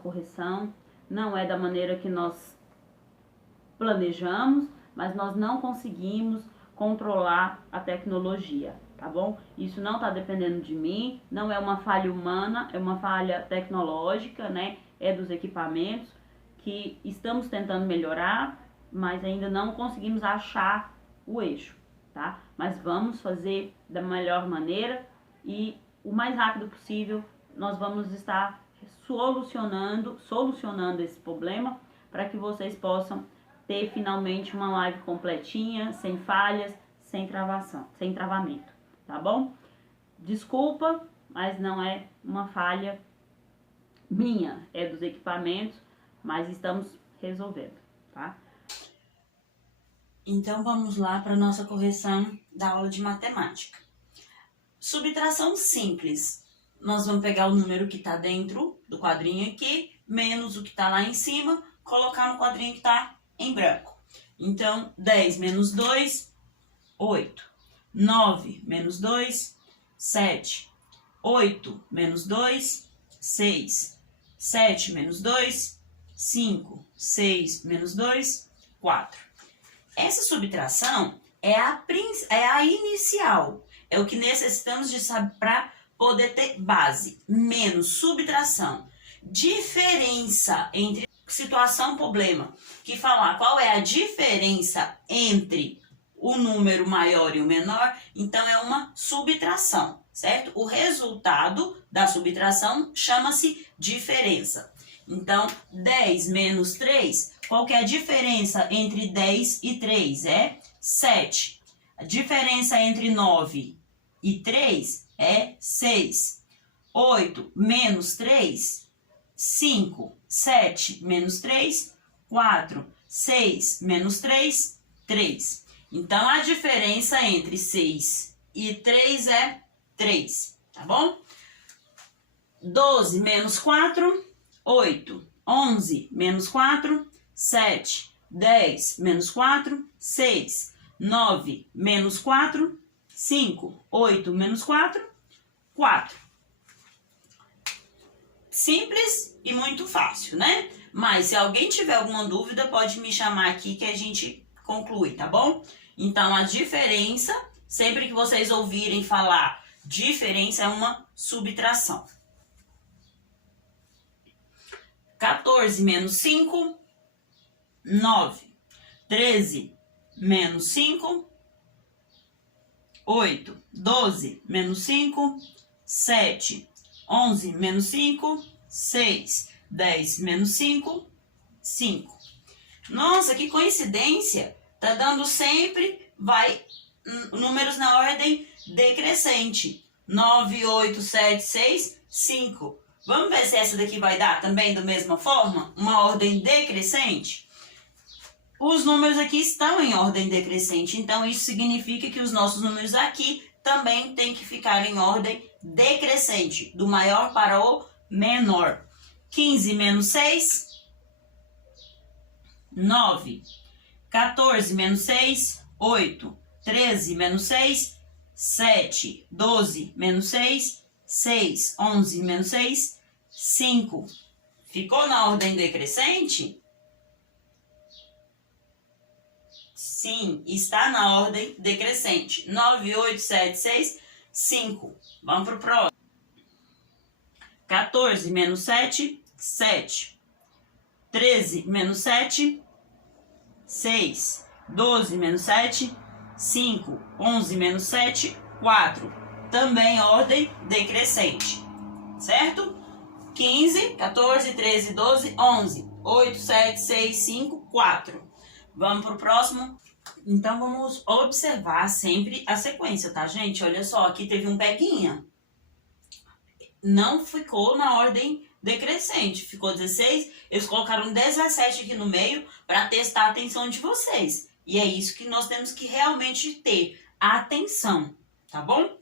correção, não é da maneira que nós planejamos, mas nós não conseguimos controlar a tecnologia, tá bom? Isso não está dependendo de mim, não é uma falha humana, é uma falha tecnológica, né? É dos equipamentos que estamos tentando melhorar, mas ainda não conseguimos achar o eixo, tá? Mas vamos fazer da melhor maneira e o mais rápido possível nós vamos estar solucionando esse problema para que vocês possam ter finalmente uma live completinha, sem falhas, sem travamento, tá bom? Desculpa, mas não é uma falha minha, é dos equipamentos, mas estamos resolvendo, tá? Então vamos lá para nossa correção da aula de matemática. Subtração simples. Nós vamos pegar o número que está dentro do quadrinho aqui, menos o que está lá em cima, colocar no quadrinho que está em branco. Então, 10 menos 2, 8. 9 menos 2, 7. 8 menos 2, 6. 7 menos 2, 5. 6 menos 2, 4. Essa subtração é a inicial. É o que necessitamos de saber para poder ter base. Menos subtração. Diferença entre situação, problema. Que falar qual é a diferença entre o número maior e o menor, então é uma subtração, certo? O resultado da subtração chama-se diferença. Então, 10 menos 3, qual que é a diferença entre 10 e 3? É 7. A diferença entre 9 e 3 é 6. 8 menos 3, 5. 7 menos 3, 4. 6 menos 3, 3. Então, a diferença entre 6 e 3 é 3, tá bom? 12 menos 4, 8. 11 menos 4, 7. 10 menos 4, 6. 9 menos 4, 5. 8 menos 4, 4. Simples e muito fácil, né? Mas se alguém tiver alguma dúvida, pode me chamar aqui que a gente conclui, tá bom? Então, a diferença, sempre que vocês ouvirem falar diferença, é uma subtração. 14 menos 5, 9. 13 menos 5, 8. 12 menos 5, 7. 11 menos 5, 6. 10 menos 5, 5. Nossa, que coincidência! Tá dando sempre, números na ordem decrescente. 9, 8, 7, 6, 5. Vamos ver se essa daqui vai dar também da mesma forma? Uma ordem decrescente? Os números aqui estão em ordem decrescente, então isso significa que os nossos números aqui também têm que ficar em ordem decrescente, do maior para o menor. 15 menos 6, 9. 14 menos 6, 8. 13 menos 6, 7. 12 menos 6, 6. 11 menos 6, 5. Ficou na ordem decrescente? Sim, está na ordem decrescente. 9, 8, 7, 6, 5. Vamos para o próximo. 14 menos 7, 7. 13 menos 7, 6. 12 menos 7, 5. 11 menos 7, 4. Também ordem decrescente, certo? 15, 14, 13, 12, 11. 8, 7, 6, 5, 4. Vamos para o próximo? Então, vamos observar sempre a sequência, tá, gente? Olha só, aqui teve um peguinha. Não ficou na ordem decrescente, ficou 16, eles colocaram 17 aqui no meio para testar a atenção de vocês. E é isso que nós temos que realmente ter, atenção, tá bom?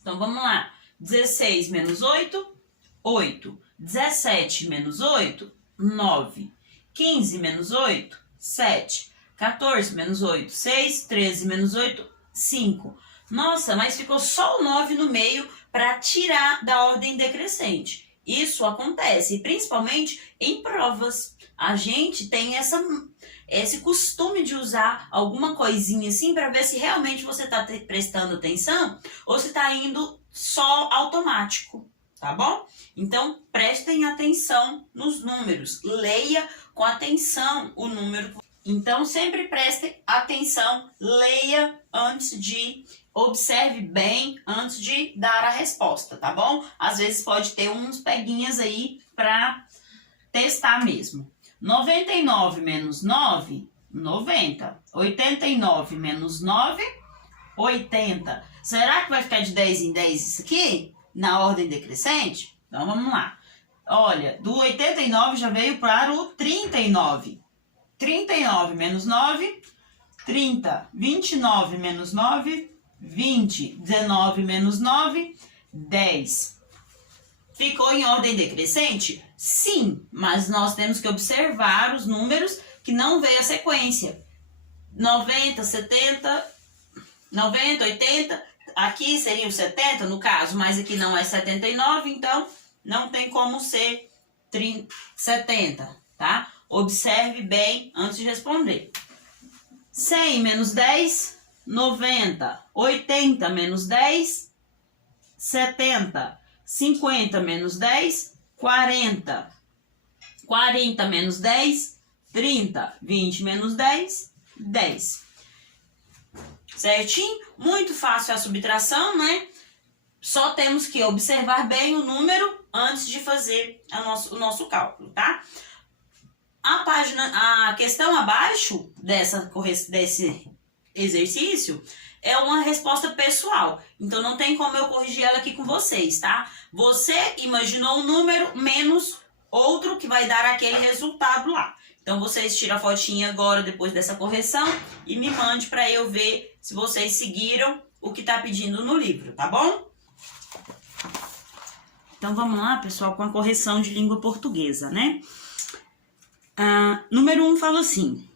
Então, vamos lá. 16 menos 8, 8. 17 menos 8, 9. 15 menos 8, 7. 14 menos 8, 6. 13 menos 8, 5. Nossa, mas ficou só o 9 no meio para tirar da ordem decrescente. Isso acontece, principalmente em provas. A gente tem esse costume de usar alguma coisinha assim para ver se realmente você está prestando atenção ou se está indo só automático, tá bom? Então, prestem atenção nos números. Leia com atenção o número. Então, sempre prestem atenção, leia antes de... Observe bem antes de dar a resposta, tá bom? Às vezes pode ter uns peguinhas aí para testar mesmo. 99 menos 9, 90. 89 menos 9, 80. Será que vai ficar de 10 em 10 isso aqui? Na ordem decrescente? Então vamos lá. Olha, do 89 já veio para o 39. 39 menos 9, 30. 29 menos 9, 20, 19 menos 9, 10. Ficou em ordem decrescente? Sim, mas nós temos que observar os números que não veio a sequência. 90, 70, 90, 80, aqui seria o 70 no caso, mas aqui não é 79, então não tem como ser 70, tá? Observe bem antes de responder. 100 menos 10... 90, 80 menos 10, 70, 50 menos 10, 40, 40 menos 10, 30, 20 menos 10, 10. Certinho? Muito fácil a subtração, né? Só temos que observar bem o número antes de fazer o nosso cálculo, tá? A questão abaixo desse exercício é uma resposta pessoal, então não tem como eu corrigir ela aqui com vocês, tá? Você imaginou um número menos outro que vai dar aquele resultado lá. Então vocês tiram a fotinha agora depois dessa correção e me mande para eu ver se vocês seguiram o que tá pedindo no livro, tá bom? Então vamos lá, pessoal, com a correção de língua portuguesa, né? Número 1 fala assim: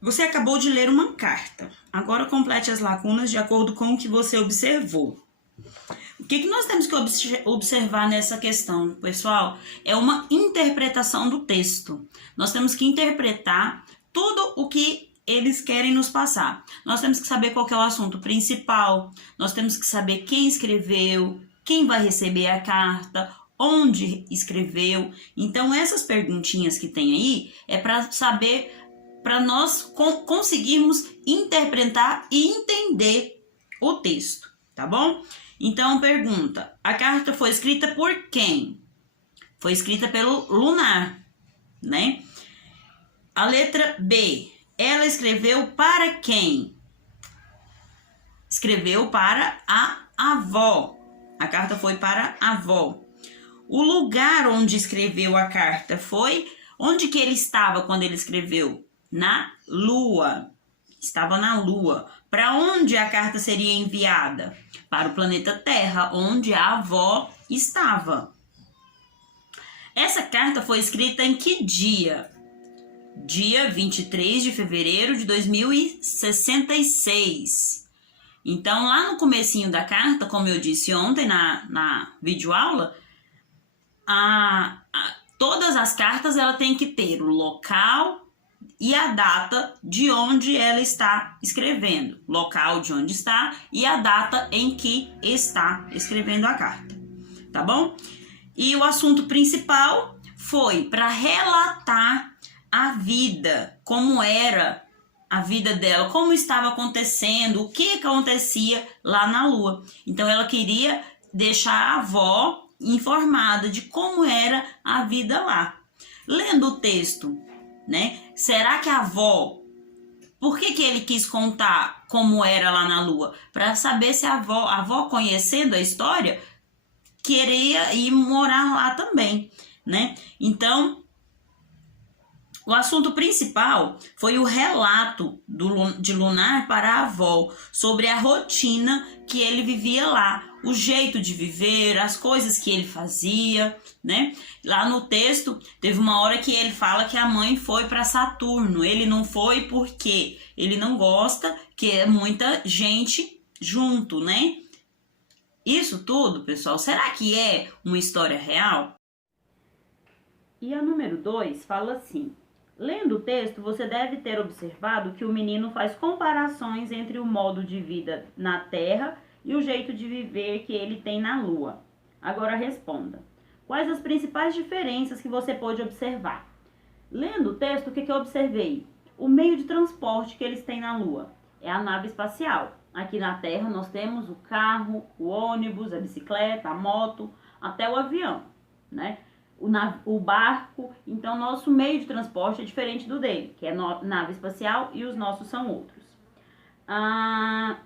você acabou de ler uma carta. Agora complete as lacunas de acordo com o que você observou. O que nós temos que observar nessa questão, pessoal? É uma interpretação do texto. Nós temos que interpretar tudo o que eles querem nos passar. Nós temos que saber qual que é o assunto principal. Nós temos que saber quem escreveu, quem vai receber a carta, onde escreveu. Então, essas perguntinhas que tem aí é para saber... para nós conseguirmos interpretar e entender o texto, tá bom? Então, pergunta: a carta foi escrita por quem? Foi escrita pelo Lunar, né? A letra B: ela escreveu para quem? Escreveu para a avó. A carta foi para a avó. O lugar onde escreveu a carta foi... Onde que ele estava quando ele escreveu? Na Lua. Estava na Lua. Para onde a carta seria enviada? Para o planeta Terra, onde a avó estava. Essa carta foi escrita em que dia? Dia 23 de fevereiro de 2066. Então, lá no comecinho da carta, como eu disse ontem na videoaula, todas as cartas ela tem que ter o local e a data de onde ela está escrevendo. Local de onde está e a data em que está escrevendo a carta. Tá bom? E o assunto principal foi para relatar a vida, como era a vida dela, como estava acontecendo, o que acontecia lá na Lua. Então ela queria deixar a avó informada de como era a vida lá. Lendo o texto, né? Será que a avó... Por que ele quis contar como era lá na Lua? Para saber se a avó, conhecendo a história, queria ir morar lá também, né? Então, o assunto principal foi o relato de Lunar para a avó sobre a rotina que ele vivia lá, o jeito de viver, as coisas que ele fazia, né? Lá no texto, teve uma hora que ele fala que a mãe foi para Saturno. Ele não foi porque ele não gosta que é muita gente junto, né? Isso tudo, pessoal, será que é uma história real? E a número 2 fala assim: lendo o texto, você deve ter observado que o menino faz comparações entre o modo de vida na Terra e o jeito de viver que ele tem na Lua. Agora responda: quais as principais diferenças que você pôde observar? Lendo o texto, o que eu observei? O meio de transporte que eles têm na Lua é a nave espacial. Aqui na Terra nós temos o carro, o ônibus, a bicicleta, a moto, até o avião, né? O barco. Então, nosso meio de transporte é diferente do dele, que é nave espacial, e os nossos são outros. Na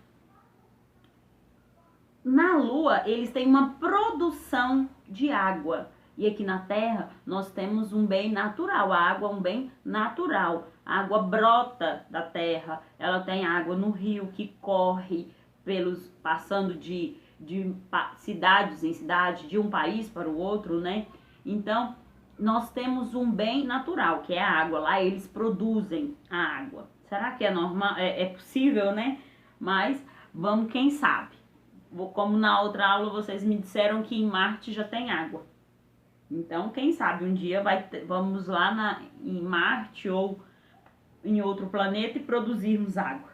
Lua, eles têm uma produção de água. E aqui na Terra, nós temos um bem natural. A água é um bem natural. A água brota da terra. Ela tem água no rio que corre passando de cidades em cidade, de um país para o outro, né? Então, nós temos um bem natural, que é a água. Lá eles produzem a água. Será que é normal? É possível, né? Mas vamos, quem sabe. Como na outra aula vocês me disseram que em Marte já tem água. Então, quem sabe um dia vamos lá em Marte ou em outro planeta e produzirmos água.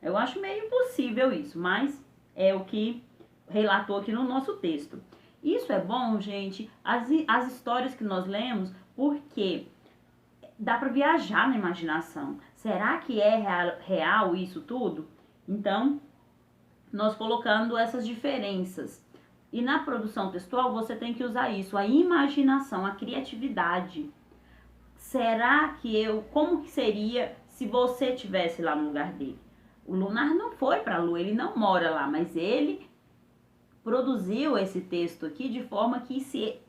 Eu acho meio impossível isso, mas é o que relatou aqui no nosso texto. Isso é bom, gente, as histórias que nós lemos, porque dá para viajar na imaginação. Será que é real isso tudo? Então, nós colocando essas diferenças. E na produção textual você tem que usar isso, a imaginação, a criatividade. Será que como que seria se você tivesse lá no lugar dele? O Lunar não foi para a Lua, ele não mora lá, mas ele produziu esse texto aqui de forma que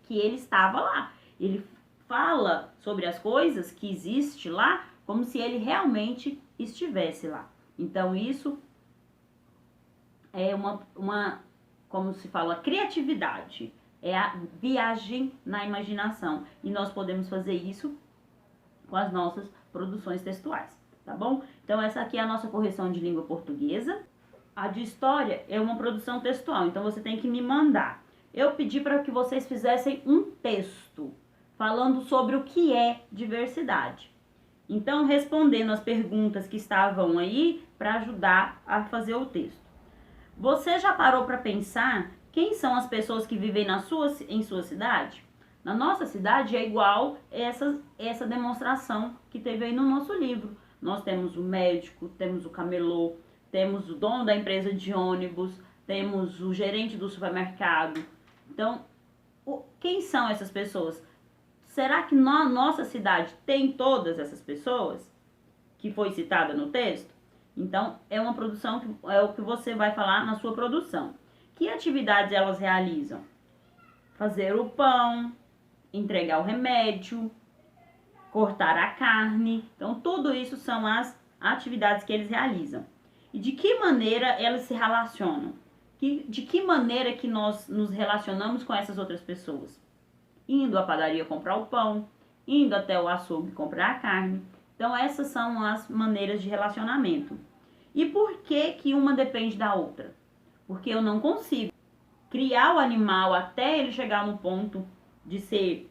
ele estava lá. Ele fala sobre as coisas que existem lá como se ele realmente estivesse lá. Então isso é como se fala, criatividade. É a viagem na imaginação. E nós podemos fazer isso com as nossas produções textuais, tá bom? Então essa aqui é a nossa correção de língua portuguesa. A de história é uma produção textual, então você tem que me mandar. Eu pedi para que vocês fizessem um texto falando sobre o que é diversidade. Então, respondendo as perguntas que estavam aí para ajudar a fazer o texto. Você já parou para pensar quem são as pessoas que vivem em sua cidade? Na nossa cidade é igual essa demonstração que teve aí no nosso livro. Nós temos o médico, temos o camelô, temos o dono da empresa de ônibus, temos o gerente do supermercado. Então, quem são essas pessoas? Será que na nossa cidade tem todas essas pessoas que foi citada no texto? Então, é uma produção que é o que você vai falar na sua produção. Que atividades elas realizam? Fazer o pão, entregar o remédio, cortar a carne. Então, tudo isso são as atividades que eles realizam. E de que maneira elas se relacionam? De que maneira que nós nos relacionamos com essas outras pessoas? Indo à padaria comprar o pão, indo até o açougue comprar a carne. Então, essas são as maneiras de relacionamento. E por que uma depende da outra? Porque eu não consigo criar o animal até ele chegar no ponto de ser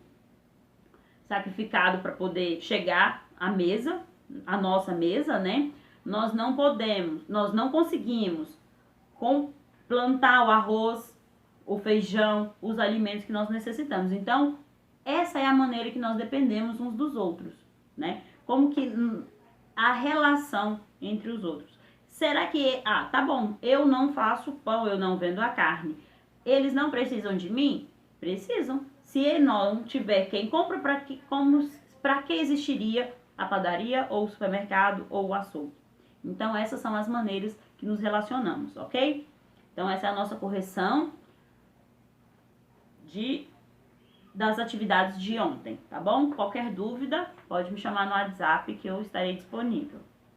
sacrificado para poder chegar à mesa, a nossa mesa, né? Nós não conseguimos plantar o arroz, o feijão, os alimentos que nós necessitamos. Então, essa é a maneira que nós dependemos uns dos outros, né? Como que a relação entre os outros. Será que, tá bom, eu não faço pão, eu não vendo a carne. Eles não precisam de mim? Precisam. Se não tiver quem compra, para que existiria a padaria, ou o supermercado, ou o açougue? Então, essas são as maneiras que nos relacionamos, ok? Então, essa é a nossa correção das atividades de ontem, tá bom? Qualquer dúvida, pode me chamar no WhatsApp que eu estarei disponível.